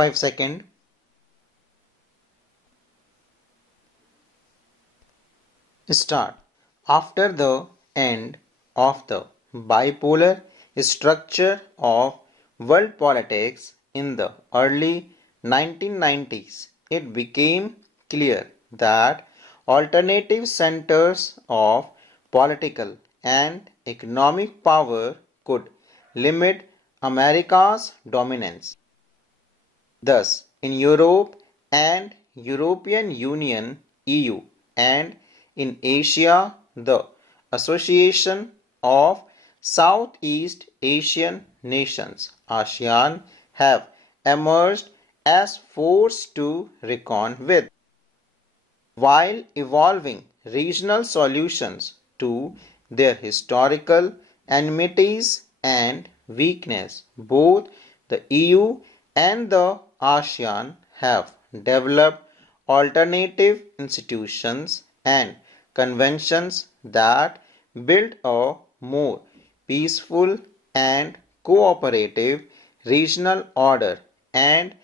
5 seconds. Start. After the end of the bipolar structure of world politics in the early 1990s, it became clear that alternative centers of political and economic power could limit America's dominance. Thus, in Europe and European Union (EU) and in Asia, the Association of Southeast Asian Nations (ASEAN) have emerged as force to reckon with. While evolving regional solutions to their historical enmities and weakness, both the EU and the ASEAN have developed alternative institutions and conventions that build a more peaceful and cooperative regional order and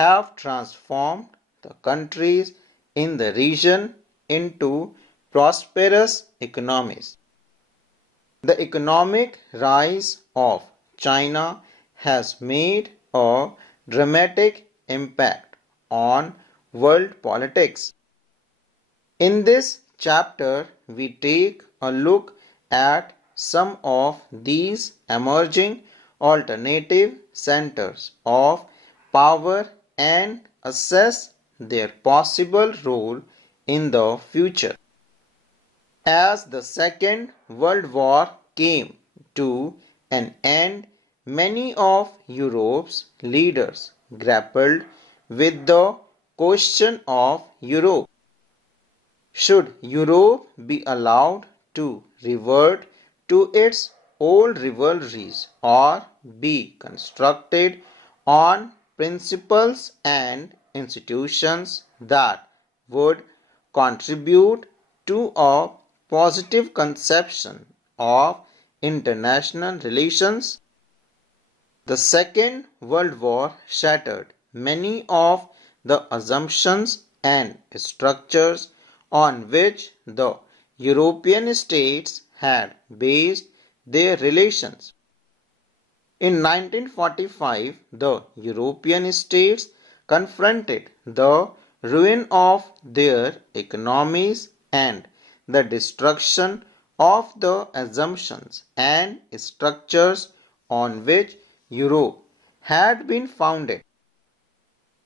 have transformed the countries in the region into prosperous economies. The economic rise of China has made a dramatic impact on world politics. In this chapter, we take a look at some of these emerging alternative centers of power and assess their possible role in the future. As the Second World War came to an end, many of Europe's leaders grappled with the question of Europe. Should Europe be allowed to revert to its old rivalries or be constructed on principles and institutions that would contribute to a positive conception of international relations? The Second World War shattered many of the assumptions and structures on which the European states had based their relations. In 1945, the European states confronted the ruin of their economies and the destruction of the assumptions and structures on which Europe had been founded.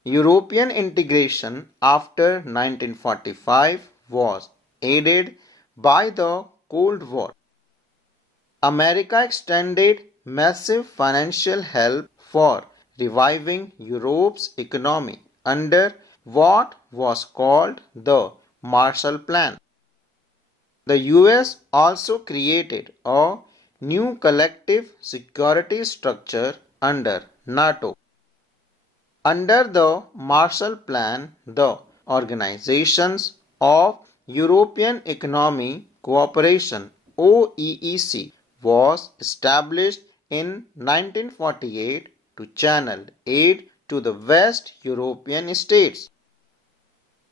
European integration after 1945 was aided by the Cold War. America extended massive financial help for reviving Europe's economy under what was called the Marshall Plan. The US also created a new collective security structure under NATO. Under the Marshall Plan, the Organizations of European Economic Cooperation (OEEC) was established in 1948 to channel aid to the West European states.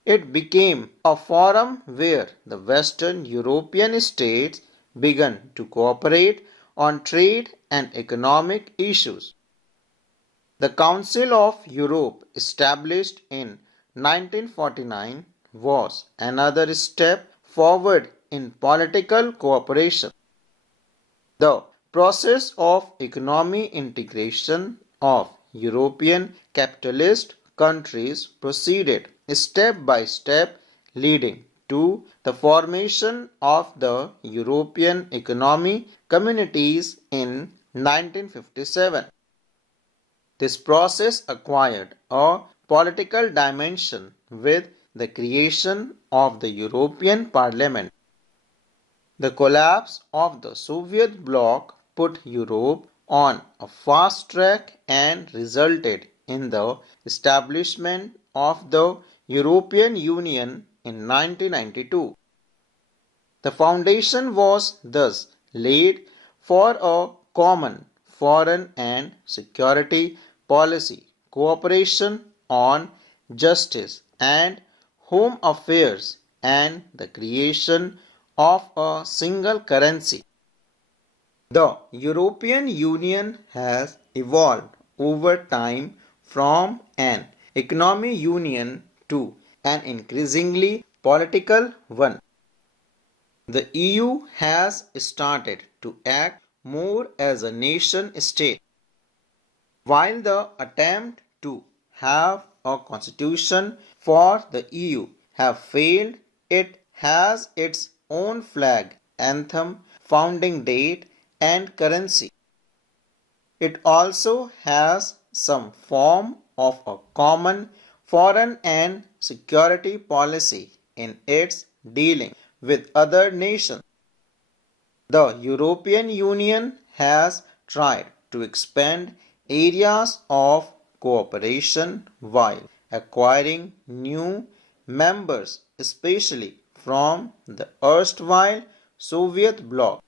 It became a forum where the Western European states began to cooperate on trade and economic issues. The Council of Europe, established in 1949, was another step forward in political cooperation. The process of economic integration of European capitalist countries proceeded step by step, leading to the formation of the European Economic Communities in 1957. This process acquired a political dimension with the creation of the European Parliament. The collapse of the Soviet bloc put Europe on a fast track and resulted in the establishment of the European Union in 1992. The foundation was thus laid for a common foreign and security policy cooperation on justice and home affairs, and the creation of a single currency. The European Union has evolved over time from an economic union to an increasingly political one. The EU has started to act more as a nation state. While the attempt to have a constitution for the EU have failed, it has its own flag, anthem, founding date, and currency. It also has some form of a common foreign and security policy in its dealing with other nations. The European Union has tried to expand areas of cooperation while acquiring new members, especially from the erstwhile Soviet bloc.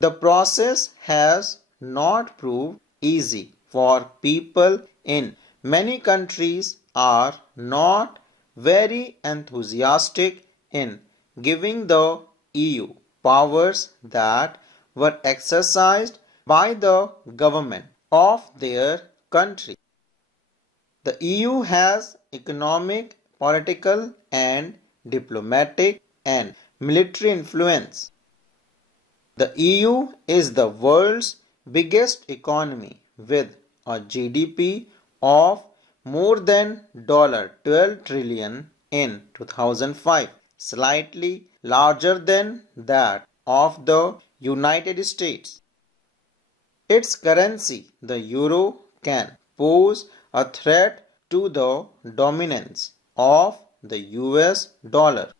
The process has not proved easy, for people in many countries are not very enthusiastic in giving the EU powers that were exercised by the government of their country. The EU has economic, political, and diplomatic and military influence. The EU is the world's biggest economy with a GDP of more than $12 trillion in 2005, slightly larger than that of the United States. Its currency, the euro, can pose a threat to the dominance of the US dollar.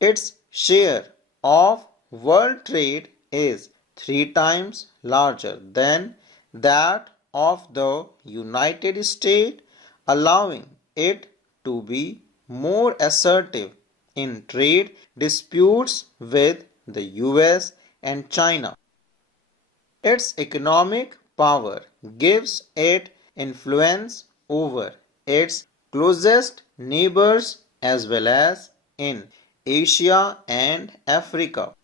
Its share of world trade is 3 times larger than that of the United States, allowing it to be more assertive in trade disputes with the US and China. Its economic power gives it influence over its closest neighbors as well as in Asia and Africa.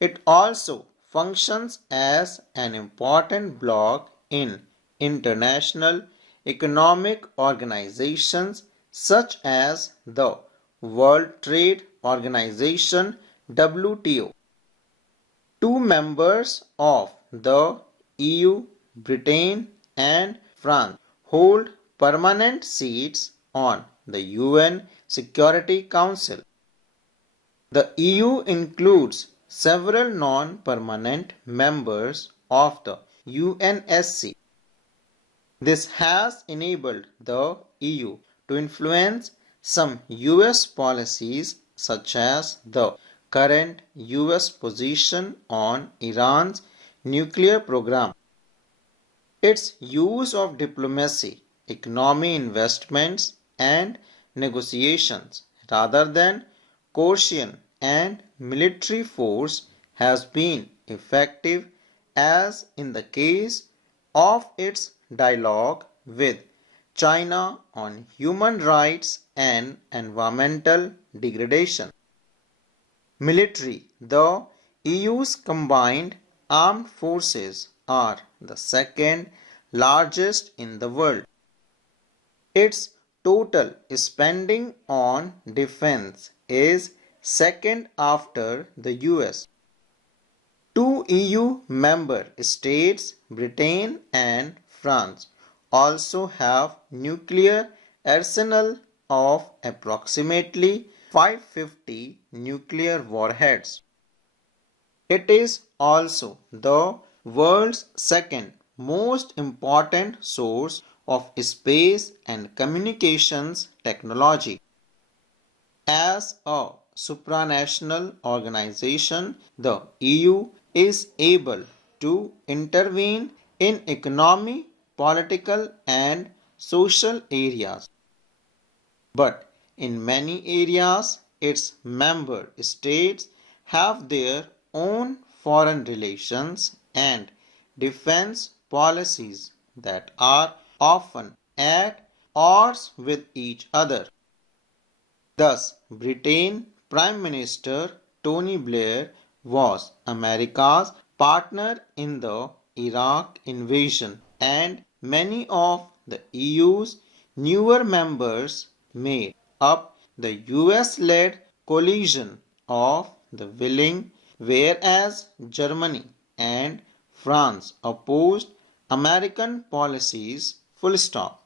It also functions as an important bloc in international economic organizations such as the World Trade Organization (WTO). Two members of the EU, Britain and France, hold permanent seats on the UN Security Council. The EU includes several non-permanent members of the UNSC. This has enabled the EU to influence some US policies, such as the current US position on Iran's nuclear program. Its use of diplomacy, economic investments, and negotiations rather than coercion and military force has been effective, as in the case of its dialogue with China on human rights and environmental degradation. Military: the EU's combined armed forces are the second largest in the world. Its total spending on defense is second after the US. Two EU member states, Britain and France, also have nuclear arsenal of approximately 550 nuclear warheads. It is also the world's second most important source of space and communications technology. As a supranational organization, the EU is able to intervene in economic, political, and social areas. But in many areas, its member states have their own foreign relations and defense policies that are often at odds with each other. Thus, Britain Prime Minister Tony Blair was America's partner in the Iraq invasion, and many of the EU's newer members made up the US-led coalition of the willing, whereas Germany and France opposed American policies. Full stop.